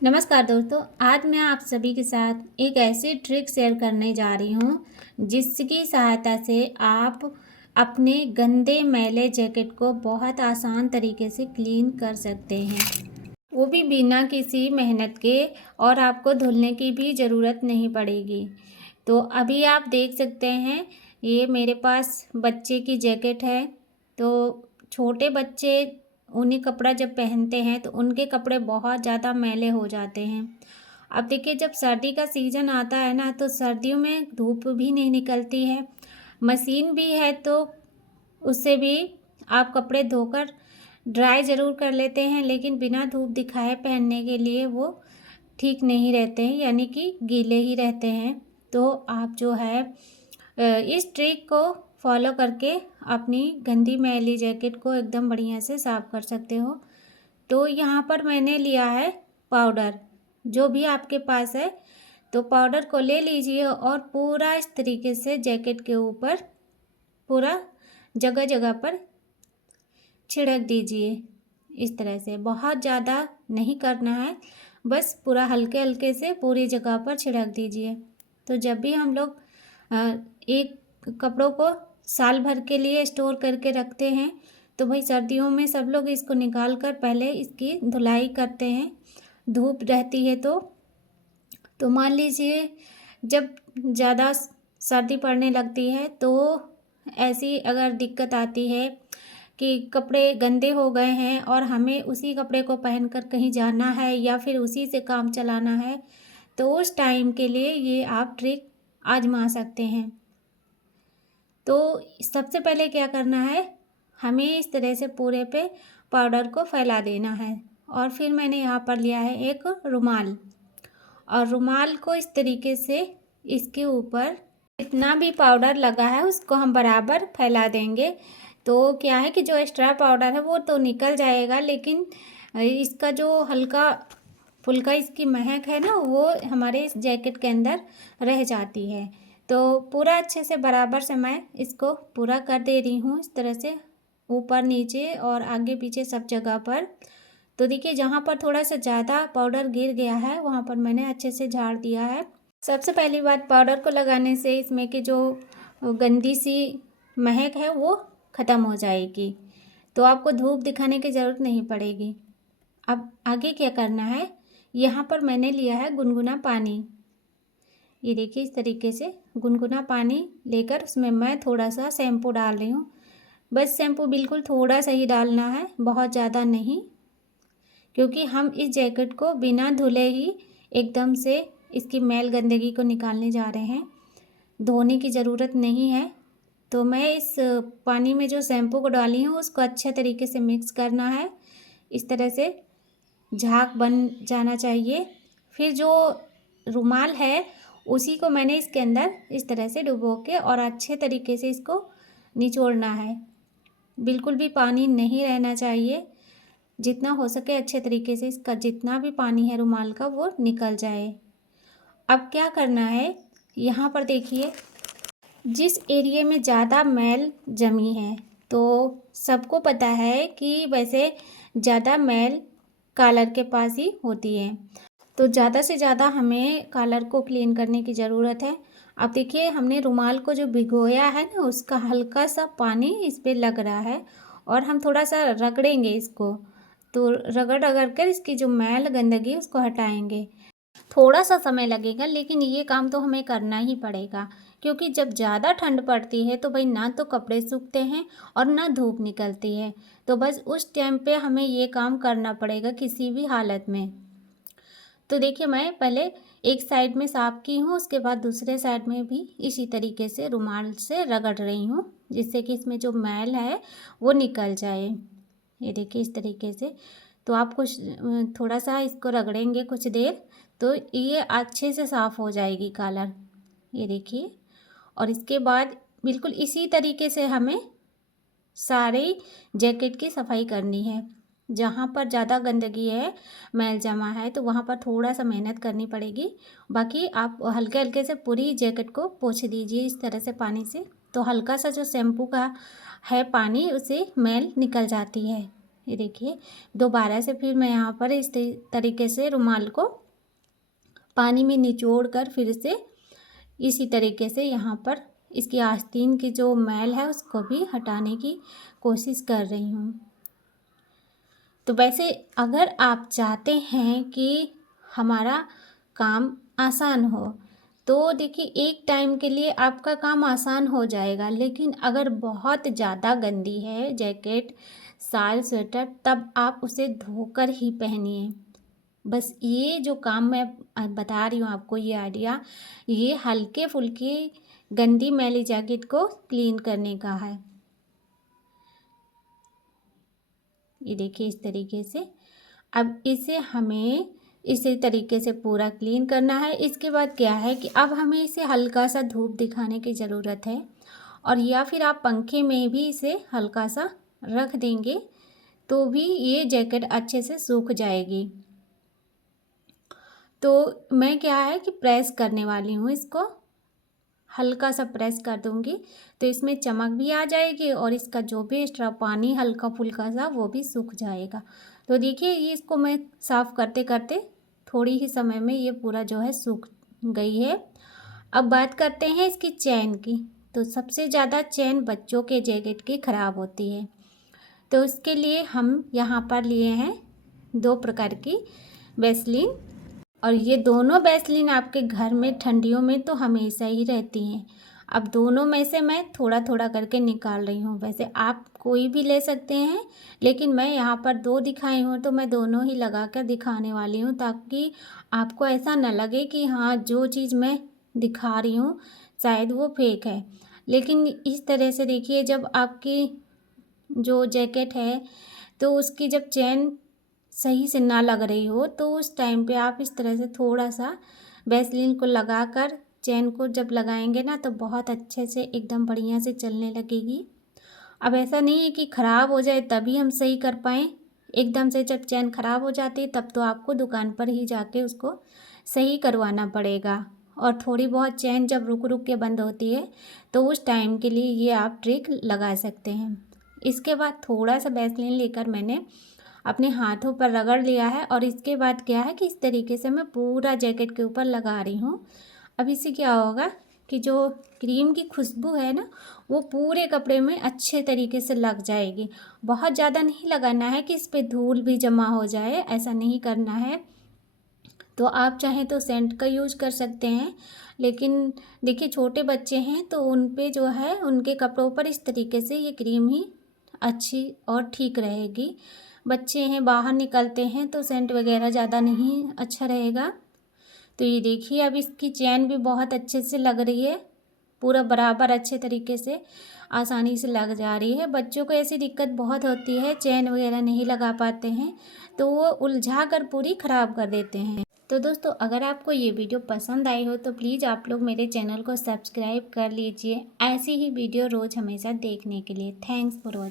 नमस्कार दोस्तों, आज मैं आप सभी के साथ एक ऐसी ट्रिक शेयर करने जा रही हूँ जिसकी सहायता से आप अपने गंदे मैले जैकेट को बहुत आसान तरीके से क्लीन कर सकते हैं, वो भी बिना किसी मेहनत के। और आपको धुलने की भी ज़रूरत नहीं पड़ेगी। तो अभी आप देख सकते हैं, ये मेरे पास बच्चे की जैकेट है। तो छोटे बच्चे ऊनी कपड़ा जब पहनते हैं तो उनके कपड़े बहुत ज़्यादा मैले हो जाते हैं। अब देखिए, जब सर्दी का सीज़न आता है ना, तो सर्दियों में धूप भी नहीं निकलती है, मशीन भी है, तो उससे भी आप कपड़े धोकर ड्राई ज़रूर कर लेते हैं, लेकिन बिना धूप दिखाए पहनने के लिए वो ठीक नहीं रहते हैं, यानी कि गीले ही रहते हैं। तो आप जो है इस ट्रिक को फॉलो करके अपनी गंदी मैली जैकेट को एकदम बढ़िया से साफ़ कर सकते हो। तो यहाँ पर मैंने लिया है पाउडर, जो भी आपके पास है, तो पाउडर को ले लीजिए और पूरा इस तरीके से जैकेट के ऊपर पूरा जगह जगह पर छिड़क दीजिए। इस तरह से बहुत ज़्यादा नहीं करना है, बस पूरा हल्के हल्के से पूरी जगह पर छिड़क दीजिए। तो जब भी हम लोग एक कपड़ों को साल भर के लिए स्टोर करके रखते हैं, तो भाई सर्दियों में सब लोग इसको निकाल कर पहले इसकी धुलाई करते हैं, धूप रहती है तो मान लीजिए जब ज़्यादा सर्दी पड़ने लगती है तो ऐसी अगर दिक्कत आती है कि कपड़े गंदे हो गए हैं और हमें उसी कपड़े को पहनकर कहीं जाना है या फिर उसी से काम चलाना है, तो उस टाइम के लिए ये आप ट्रिक आजमा सकते हैं। तो सबसे पहले क्या करना है, हमें इस तरह से पूरे पे पाउडर को फैला देना है। और फिर मैंने यहाँ पर लिया है एक रुमाल, और रुमाल को इस तरीके से इसके ऊपर जितना भी पाउडर लगा है उसको हम बराबर फैला देंगे। तो क्या है कि जो एक्स्ट्रा पाउडर है वो तो निकल जाएगा, लेकिन इसका जो हल्का फुल्का इसकी महक है ना, वो हमारे इस जैकेट के अंदर रह जाती है। तो पूरा अच्छे से बराबर से मैं इसको पूरा कर दे रही हूँ, इस तरह से ऊपर नीचे और आगे पीछे सब जगह पर। तो देखिए, जहाँ पर थोड़ा सा ज़्यादा पाउडर गिर गया है वहाँ पर मैंने अच्छे से झाड़ दिया है। सबसे पहली बात, पाउडर को लगाने से इसमें की जो गंदी सी महक है वो ख़त्म हो जाएगी, तो आपको धूप दिखाने की ज़रूरत नहीं पड़ेगी। अब आगे क्या करना है, यहाँ पर मैंने लिया है गुनगुना पानी। ये देखिए, इस तरीके से गुनगुना पानी लेकर उसमें मैं थोड़ा सा शैम्पू डाल रही हूँ। बस शैम्पू बिल्कुल थोड़ा सा ही डालना है, बहुत ज़्यादा नहीं, क्योंकि हम इस जैकेट को बिना धुले ही एकदम से इसकी मैल गंदगी को निकालने जा रहे हैं, धोने की ज़रूरत नहीं है। तो मैं इस पानी में जो शैम्पू को डाली हूँ उसको अच्छे तरीके से मिक्स करना है, इस तरह से झाग बन जाना चाहिए। फिर जो रुमाल है उसी को मैंने इसके अंदर इस तरह से डुबो के और अच्छे तरीके से इसको निचोड़ना है, बिल्कुल भी पानी नहीं रहना चाहिए। जितना हो सके अच्छे तरीके से इसका जितना भी पानी है रुमाल का वो निकल जाए। अब क्या करना है, यहाँ पर देखिए, जिस एरिया में ज़्यादा मैल जमी है, तो सबको पता है कि वैसे ज़्यादा मैल कॉलर के पास ही होती है, तो ज़्यादा से ज़्यादा हमें कॉलर को क्लीन करने की ज़रूरत है। अब देखिए, हमने रुमाल को जो भिगोया है ना, उसका हल्का सा पानी इस पर लग रहा है और हम थोड़ा सा रगड़ेंगे इसको, तो रगड़ रगड़ कर इसकी जो मैल गंदगी है उसको हटाएंगे। थोड़ा सा समय लगेगा, लेकिन ये काम तो हमें करना ही पड़ेगा, क्योंकि जब ज़्यादा ठंड पड़ती है तो भाई ना तो कपड़े सूखते हैं और ना धूप निकलती है, तो बस उस टाइम पे हमें ये काम करना पड़ेगा किसी भी हालत में। तो देखिए, मैं पहले एक साइड में साफ़ की हूँ, उसके बाद दूसरे साइड में भी इसी तरीके से रुमाल से रगड़ रही हूँ, जिससे कि इसमें जो मैल है वो निकल जाए। ये देखिए, इस तरीके से। तो आप कुछ थोड़ा सा इसको रगड़ेंगे कुछ देर, तो ये अच्छे से साफ़ हो जाएगी कॉलर। ये देखिए, और इसके बाद बिल्कुल इसी तरीके से हमें सारे जैकेट की सफाई करनी है। जहाँ पर ज़्यादा गंदगी है, मैल जमा है, तो वहाँ पर थोड़ा सा मेहनत करनी पड़ेगी। बाकी आप हल्के हल्के से पूरी जैकेट को पोंछ दीजिए इस तरह से पानी से, तो हल्का सा जो शैम्पू का है पानी, उससे मैल निकल जाती है। ये देखिए दोबारा से फिर मैं यहाँ पर इस तरीके से रुमाल को पानी में निचोड़ कर फिर से इसी तरीके से यहाँ पर इसकी आस्तीन की जो मैल है उसको भी हटाने की कोशिश कर रही हूँ। तो वैसे अगर आप चाहते हैं कि हमारा काम आसान हो तो देखिए एक टाइम के लिए आपका काम आसान हो जाएगा, लेकिन अगर बहुत ज़्यादा गंदी है जैकेट, शाल, स्वेटर, तब आप उसे धोकर ही पहनिए। बस ये जो काम मैं बता रही हूँ आपको, ये आइडिया, ये हल्के फुल्के गंदी मैली जैकेट को क्लीन करने का है। ये देखिए इस तरीके से अब इसे हमें इसी तरीके से पूरा क्लीन करना है। इसके बाद क्या है कि अब हमें इसे हल्का सा धूप दिखाने की ज़रूरत है, और या फिर आप पंखे में भी इसे हल्का सा रख देंगे तो भी ये जैकेट अच्छे से सूख जाएगी। तो मैं क्या है कि प्रेस करने वाली हूँ, इसको हल्का सा प्रेस कर दूंगी तो इसमें चमक भी आ जाएगी और इसका जो भी एक्स्ट्रा पानी हल्का फुल्का सा वो भी सूख जाएगा। तो देखिए ये इसको मैं साफ़ करते करते थोड़ी ही समय में ये पूरा जो है सूख गई है। अब बात करते हैं इसकी चैन की। तो सबसे ज़्यादा चैन बच्चों के जैकेट की ख़राब होती है, तो उसके लिए हम यहाँ पर लिए हैं 2 प्रकार की वैसलीन, और ये दोनों वैसलीन आपके घर में ठंडियों में तो हमेशा ही रहती हैं। अब दोनों में से मैं थोड़ा थोड़ा करके निकाल रही हूँ। वैसे आप कोई भी ले सकते हैं, लेकिन मैं यहाँ पर 2 दिखाई हूँ तो मैं दोनों ही लगा कर दिखाने वाली हूँ, ताकि आपको ऐसा न लगे कि हाँ जो चीज़ मैं दिखा रही हूँ शायद वो फेक है। लेकिन इस तरह से देखिए, जब आपकी जो जैकेट है तो उसकी जब चैन सही से ना लग रही हो तो उस टाइम पे आप इस तरह से थोड़ा सा वैसलीन को लगाकर चैन को जब लगाएंगे ना तो बहुत अच्छे से एकदम बढ़िया से चलने लगेगी। अब ऐसा नहीं है कि ख़राब हो जाए तभी हम सही कर पाएँ। एकदम से जब चैन ख़राब हो जाती है तब तो आपको दुकान पर ही जाके उसको सही करवाना पड़ेगा, और थोड़ी बहुत चैन जब रुक रुक के बंद होती है तो उस टाइम के लिए ये आप ट्रिक लगा सकते हैं। इसके बाद थोड़ा सा वैसलीन लेकर मैंने अपने हाथों पर रगड़ लिया है, और इसके बाद क्या है कि इस तरीके से मैं पूरा जैकेट के ऊपर लगा रही हूँ। अब इससे क्या होगा कि जो क्रीम की खुशबू है ना वो पूरे कपड़े में अच्छे तरीके से लग जाएगी। बहुत ज़्यादा नहीं लगाना है कि इस पर धूल भी जमा हो जाए, ऐसा नहीं करना है। तो आप चाहें तो सेंट का यूज कर सकते हैं, लेकिन देखिए छोटे बच्चे हैं तो उन पे जो है उनके कपड़ों पर इस तरीके से ये क्रीम ही अच्छी और ठीक रहेगी। बच्चे हैं बाहर निकलते हैं तो सेंट वगैरह ज़्यादा नहीं अच्छा रहेगा। तो ये देखिए अब इसकी चैन भी बहुत अच्छे से लग रही है, पूरा बराबर अच्छे तरीके से आसानी से लग जा रही है। बच्चों को ऐसी दिक्कत बहुत होती है, चैन वगैरह नहीं लगा पाते हैं तो वो उलझा कर पूरी ख़राब कर देते हैं। तो दोस्तों अगर आपको ये वीडियो पसंद आई हो तो प्लीज़ आप लोग मेरे चैनल को सब्सक्राइब कर लीजिए ऐसी ही वीडियो रोज़ हमेशा देखने के लिए। Thanks for watching.